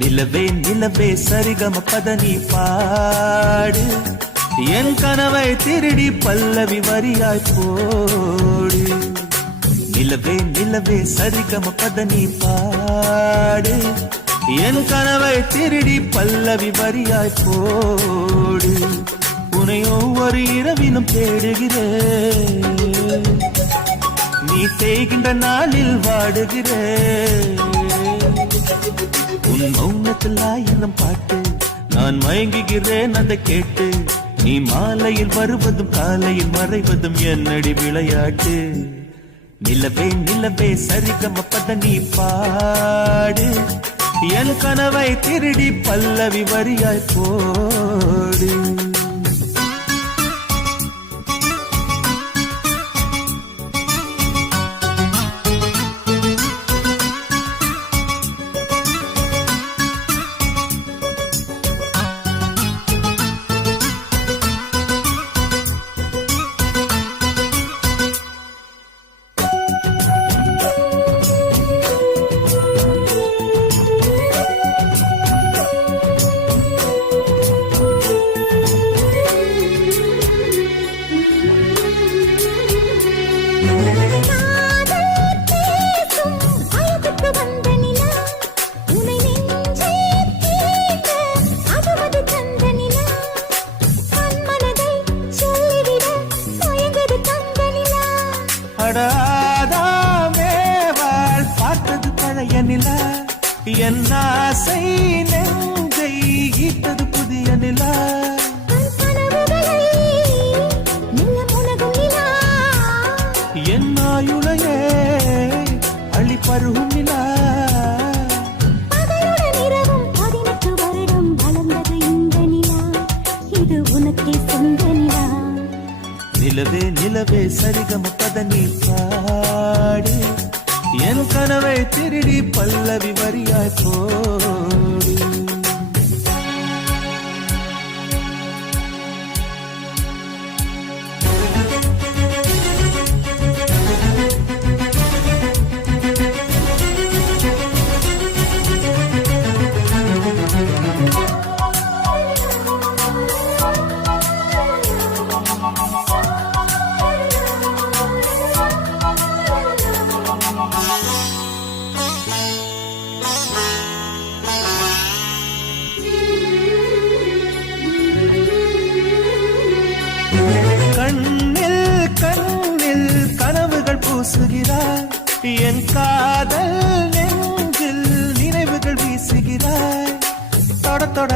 நிலவே நிலவே சரிகம பதனி பாடு என் கனவை திருடி பல்லவி வரியாய் போடு. நிலவே நிலவே சரிகம பதனி பாடு என் கனவை திருடி பல்லவி வரியாய் போடு. உன்னை ஒவ்வொரு இரவிலும் தேடுகிறேன், நீ தேய்கின்ற நாளில் வாடுகிறேன். உன் மௌனத்தில் ஆயிரம் பாட்டு நான் மயங்குகிறேன் அதை கேட்டு. நீ மாலையில் வருவதும் காலையில் மறைவதும் என்னடி விளையாட்டு. நிலவே நிலவே சரிகம பதனி பாடு என் கனவை திருடி பல்லவி வரியாய் போடு. அடாதாமேவாள் பார்த்தது பழைய நிலா, என் ஆசை நெஞ்சை ஈட்டது புதிய நிலா. என் ஆயுளையே அள்ளி பருகும் நிலா. நிலவே நிலவே சரிகம பதனி பாடு என் கனவை திருடி பல்லவி வரியாய் போடு. கண்ணில் கண்ணில் கனவுகள் பூசுகிறாய், என் காதல் நெஞ்சில் நினைவுகள் வீசுகிறாய். தொட தொட